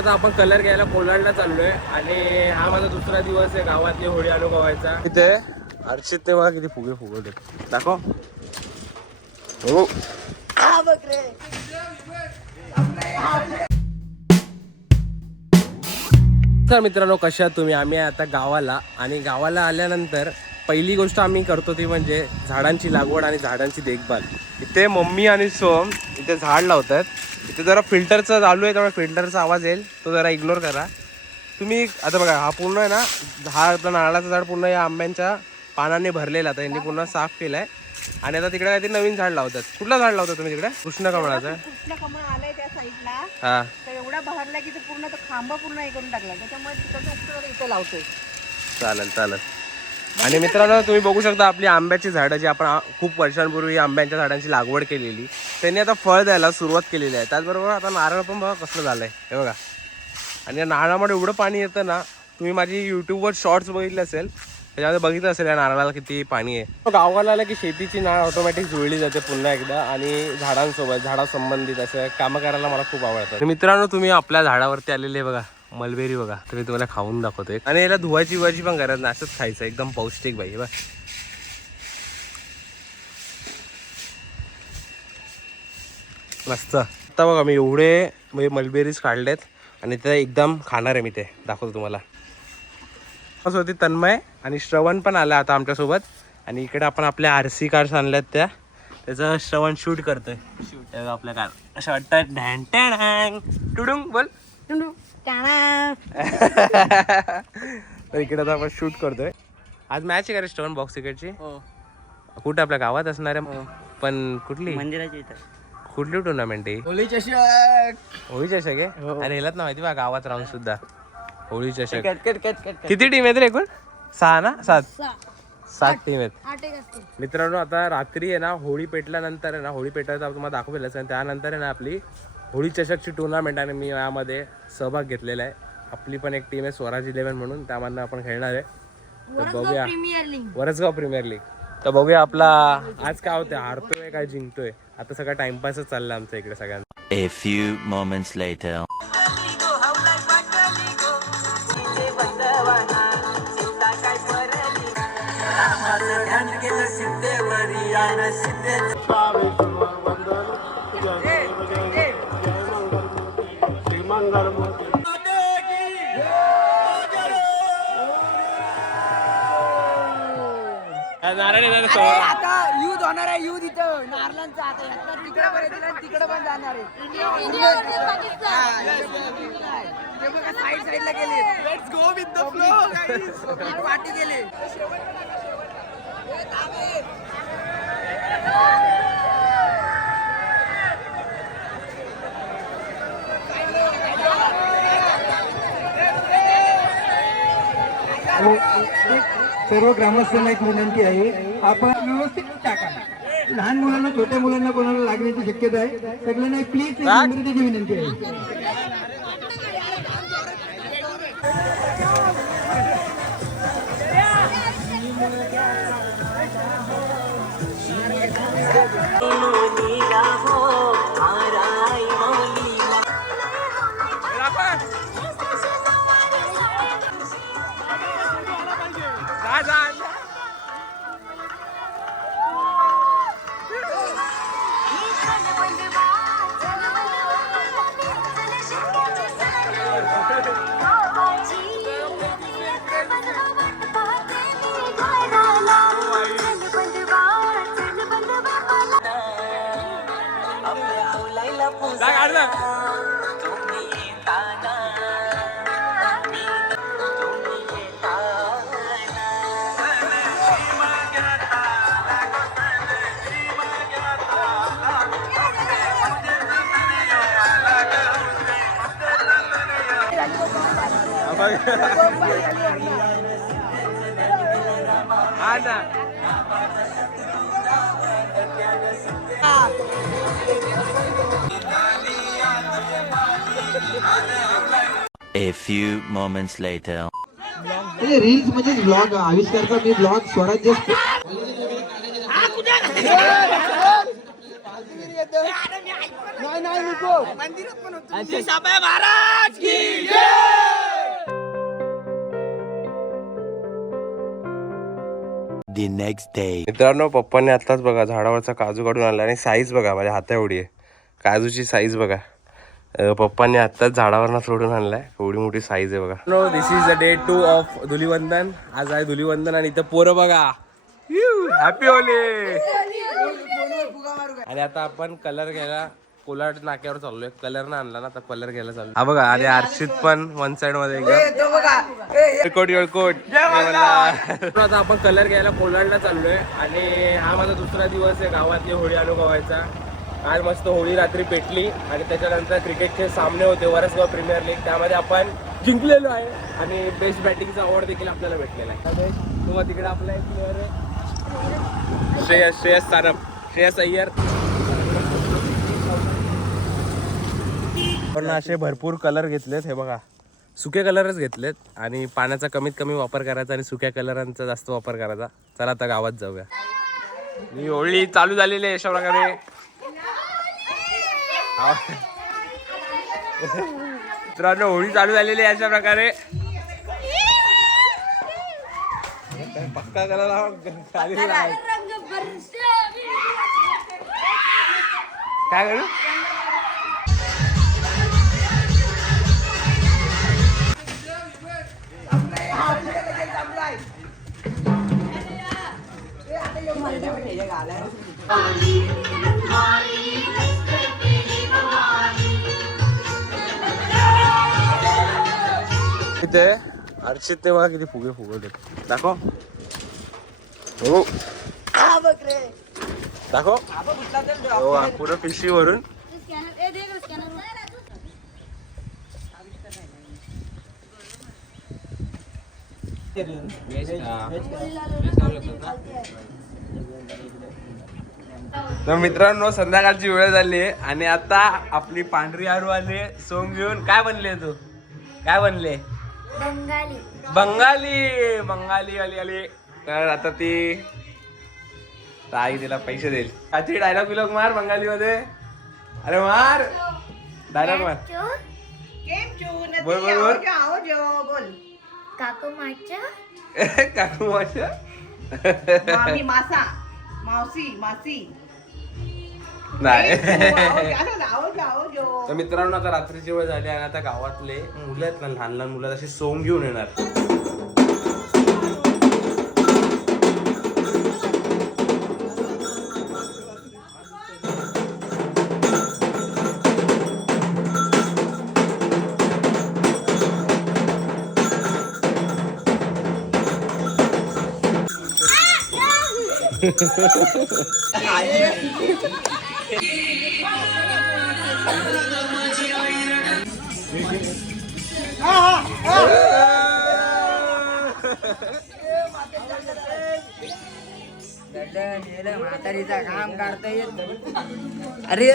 आता आपण कलर घ्यायला कोलाडला चाललोय आणि हा माझा दुसरा दिवस आहे गावातली होळी अनुभवायचा. इथे अर्चित ते बघा किती फुगे फुगवले, दाखव. हो तर मित्रांनो, कशा तुम्ही? आम्ही आता गावाला, आणि गावाला आल्यानंतर पहिली गोष्ट आम्ही करतो ती म्हणजे झाडांची लागवड आणि झाडांची देखभाल. इथे मम्मी आणि सोम इथे झाड लावतात. इथे जरा फिल्टरचा चालू आहे त्यामुळे फिल्टरचा आवाज येईल, तो जरा इग्नोर करा तुम्ही. आता बघा हा पूर्ण आहे ना, हा आपला नारळाचा झाड पूर्ण या आंब्यांच्या पानाने भरलेला, आता यांनी पूर्ण साफ केलाय. आणि आता तिकडे काहीतरी नवीन झाड लावतात. कुठलं झाड लावतात तुम्ही तिकडे? कृष्ण कमळाचं. कृष्ण कमळ आलंय त्या साईडला, हा तर एवढा बहरला की ते पूर्ण तो खांबा पूर्ण हे करून टाकला, त्याच्यामुळे तिकडचं उपयोग इथे लावतोय. चालेल चालेल. आणि मित्रांनो, तुम्ही बघू शकता आपली आंब्याची झाडं जी आपण खूप वर्षांपूर्वी आंब्यांच्या झाडांची लागवड केलेली, त्यांनी आता फळ द्यायला सुरुवात केलेली आहे. त्याचबरोबर आता नारळ पण बघा कसलं झालंय, हे बघा. आणि या नारळामध्ये एवढं पाणी येतं ना, तुम्ही माझी यूट्यूबवर शॉर्ट्स बघितले असेल, त्याच्यामध्ये बघितलं असेल या नारळाला किती पाणी आहे. गावाला आलं की शेतीची नाळ ऑटोमॅटिक जुळली जाते पुन्हा एकदा, आणि झाडांसोबत झाडासंबंधित असं कामं करायला मला खूप आवडतं. मित्रांनो, तुम्ही आपल्या झाडावरती आलेले बघा मलबेरी बघा, तर मी तुम्हाला खाऊन दाखवतोय. आणि याला धुवायची विवायची पण गरज नाही, असंच खायचं, एकदम पौष्टिक बाई. बघ मस्त. आता बघा मी एवढे मलबेरीज काढलेत आणि ते एकदम खाणार आहे मी, ते दाखवतो तुम्हाला. असं होती तन्मय आणि श्रवण पण आला आता आमच्यासोबत. आणि इकडे आपण आपल्या RC कार्स आणल्यात, त्याचं श्रवण शूट करतोय. आपल्या कार असं वाटतं ढॅन टॅन टुडुंग बोल टुडुंग. तर इकडे आता आपण शूट करतोय. आज मॅच आहे का रे श्रवण बॉक्स क्रिकेटची? कुठे? आपल्या गावात असणार आहे. पण कुठली? मंदिराच्या इथं. कुठली टुर्नामेंट आहे? होळी चषक. होळी चषक आहे? अरे हेलाच ना माहिती बा, गावात राहून सुद्धा होळी चषक. कट. किती टीम आहेत रे एकूण? 6 ना? 7 टीम आहेत. मित्रांनो, आता रात्री आहे ना होळी पेटल्यानंतर आहे ना, होळी पेटायचं तुम्हाला दाखवलेलंच, आणि त्यानंतर आहे ना आपली होळी चषकची टुर्नामेंट, आणि मी यामध्ये सहभाग घेतलेला आहे. आपली पण एक टीम आहे स्वराज 11 म्हणून, त्यामधनं आपण खेळणार आहे. तर बघूया वरसगाव प्रीमियर लीग. तर बघूया आपला आज काय होतं, हारतोय काय जिंकतोय. आता सगळा टाइमपासच चालला आमच्या इकडे सगळ्यांना. A few moments later. आता युथ होणार आहे, युथ इथं नारळांचा. आता तिकडे पण तिकडे पण जाणार आहे. ते बघा साईडला गेले. Let's go with the flow guys. Party गेले. सर्व ग्रामस्थांना एक विनंती आहे, आपण व्यवस्थित टाका. लहान मुलांना, छोट्या मुलांना कोणाला लागण्याची शक्यता आहे. सगळ्यांना प्लीज त्याची विनंती आहे. A few moments later. Reels म्हणजे ब्लॉग आविष्कारचा मी ब्लॉग स्वराज्य. महाराज की the next day. मित्रांनो पप्पांनी आताच बघा झाडावरचा काजू काढून आणला आणि साईज बघा माझ्या हाता एवढी आहे काजूची साईज बघा. पप्पांनी आत्ताच झाडावरनं सोडून आणलाय एवढी मोठी साईज आहे बघा. No this is the day 2 of Dhulivandan. आज आहे धुलीवंदन आणि इथं पोरं बघा हॅपी होली. आणि आता आपण कलर घ्यायला कोलाड नाक्यावर चाललोय. कलर ना आणला ना आता कलर घ्यायला चाललोय. हा बघा आणि अर्षित पण वन साइड मध्ये येळकोट. आता आपण कलर घ्यायला कोलाडला चाललोय आणि हा माझा दुसरा दिवस आहे गावातली होळी अनुभवायचा. आज मस्त होळी रात्री पेटली आणि त्याच्यानंतर क्रिकेटचे सामने होते वरसगाव प्रीमियर लीग त्यामध्ये आपण जिंकलेलो आहे आणि बेस्ट बॅटिंगचा अवॉर्ड देखील आपल्याला भेटलेला आहे. तुम्हाला तिकडे आपला एक प्लेअर आहे श्रेयस अय्यर. पण असे भरपूर कलर घेतलेत हे बघा सुके कलरच घेतलेत आणि पाण्याचा कमीत कमी वापर करायचा आणि सुक्या कलरांचा जास्त वापर करायचा. चला आता गावात जाऊया. ही होळी चालू झालेली आहे अशा प्रकारे. मित्रांनो होळी चालू झालेली आहे अशा प्रकारे. पक्का करायला काय करू इथे अर्षित ते बघा किती फुगे फुगवले. दाखव हो दाखव हो पुरं पिशवीवरून. तर मित्रांनो संध्याकाळची वेळ झाली आहे आणि आता आपली पांढरी आरू आली सोंग घेऊन. काय बनले तू काय बनले बंगाली बंगाली आली. तर आता ती आई तिला पैसे देईल. काहीतरी डायलॉग बिलॉग मार बंगाली मध्ये. अरे मार डायलॉग मार. बोल बोल बोल काकू माझ्या मामी मासा मावशी मासी नाही. आवडलो. तर मित्रांनो आता रात्रीची वेळ झाली आणि आता गावातले मुलं आहेत ना लहान लहान मुलं अशी सोंग घेऊन येणार. म्हातारीचा काम करता येत. अरे